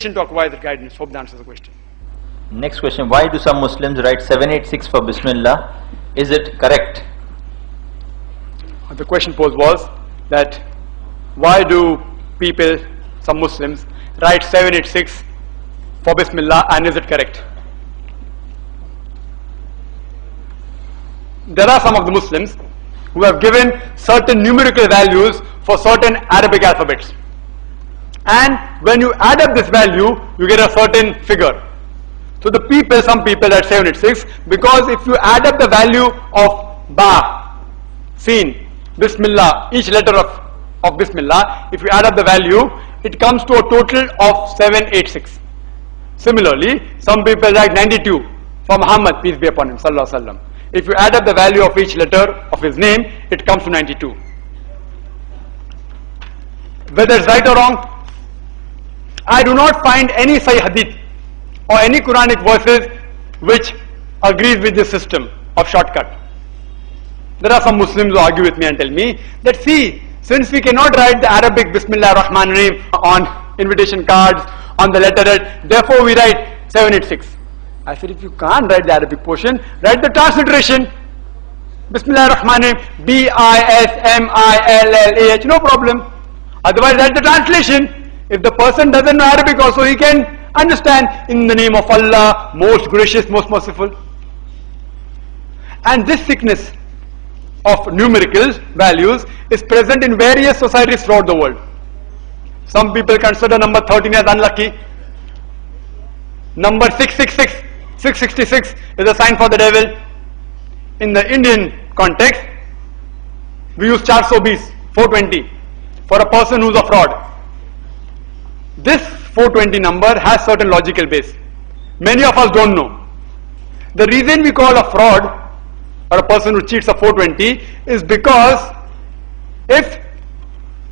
to acquire the guidance. Hope that answers the question. Next question, why do some Muslims write 786 for Bismillah? Is it correct? The question posed was that why do people, some Muslims, write 786 for Bismillah, and is it correct? There are some of the Muslims who have given certain numerical values for certain Arabic alphabets. And when you add up this value, you get a certain figure. So the people, some people write 786 because if you add up the value of Ba, Sin, Bismillah, each letter of Bismillah, if you add up the value, it comes to a total of 786. Similarly, some people write 92 for Muhammad, peace be upon him, sallallahu alaihi wasallam. If you add up the value of each letter of his name, it comes to 92. Whether it's right or wrong, I do not find any Sahih Hadith or any Quranic verses which agrees with this system of shortcut. There are some Muslims who argue with me and tell me that, see, since we cannot write the Arabic Bismillah Rahman Rahim on invitation cards, on the letterhead, therefore we write 786. I said, if you can't write the Arabic portion, write the transliteration. Bismillah Rahman Rahim, Bismillah, no problem. Otherwise, write the translation. If the person doesn't know Arabic also, he can understand, in the name of Allah, most gracious, most merciful. And this sickness of numerical values is present in various societies throughout the world. Some people consider number 13 as unlucky. Number 666, 666 is a sign for the devil. In the Indian context, we use 420, 420 for a person who's a fraud. This 420 number has certain logical base. Many of us don't know. The reason we call a fraud or a person who cheats a 420 is because if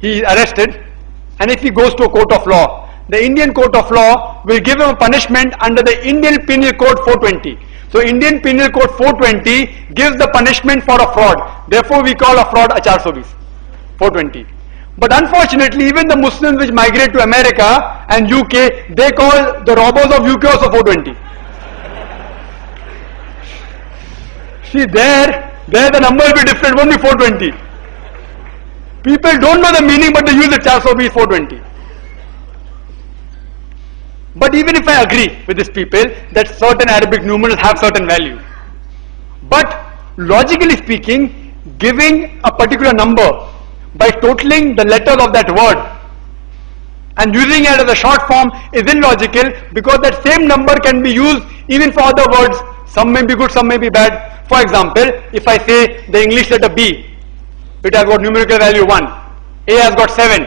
he is arrested and if he goes to a court of law, the Indian court of law will give him a punishment under the Indian Penal Code 420. So Indian Penal Code 420 gives the punishment for a fraud. Therefore we call a fraud a 420. But unfortunately, even the Muslims which migrate to America and UK, they call the robbers of UK also 420. See, there the number will be different, won't be 420. People don't know the meaning, but they use it 420. But even if I agree with these people that certain Arabic numerals have certain value, but logically speaking, giving a particular number by totaling the letters of that word and using it as a short form is illogical, because that same number can be used even for other words. Some may be good, some may be bad. For example, if I say the English letter B, it has got numerical value 1, A has got 7,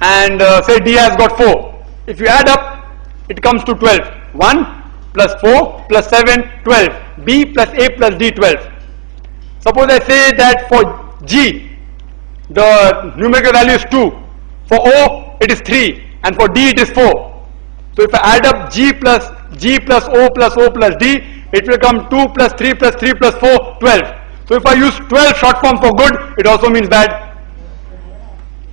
and say D has got 4. If you add up, it comes to 12. 1 plus 4 plus 7, 12. B plus A plus D, 12. Suppose I say that for G, the numerical value is 2, for O it is 3, and for D it is 4. So if I add up G plus O plus D, it will come 2 plus 3 plus 3 plus 4, 12. So if I use 12 short form for good, it also means bad.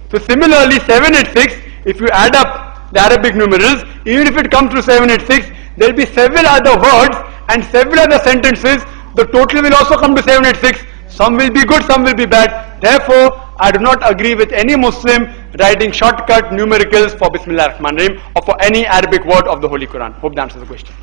So similarly, 786, if you add up the Arabic numerals, even if it comes to 786, there will be several other words and several other sentences. The total will also come to 786. Some will be good, some will be bad. Therefore, I do not agree with any Muslim writing shortcut numericals for Bismillah Rahman Rahim or for any Arabic word of the Holy Quran. Hope that answers the question.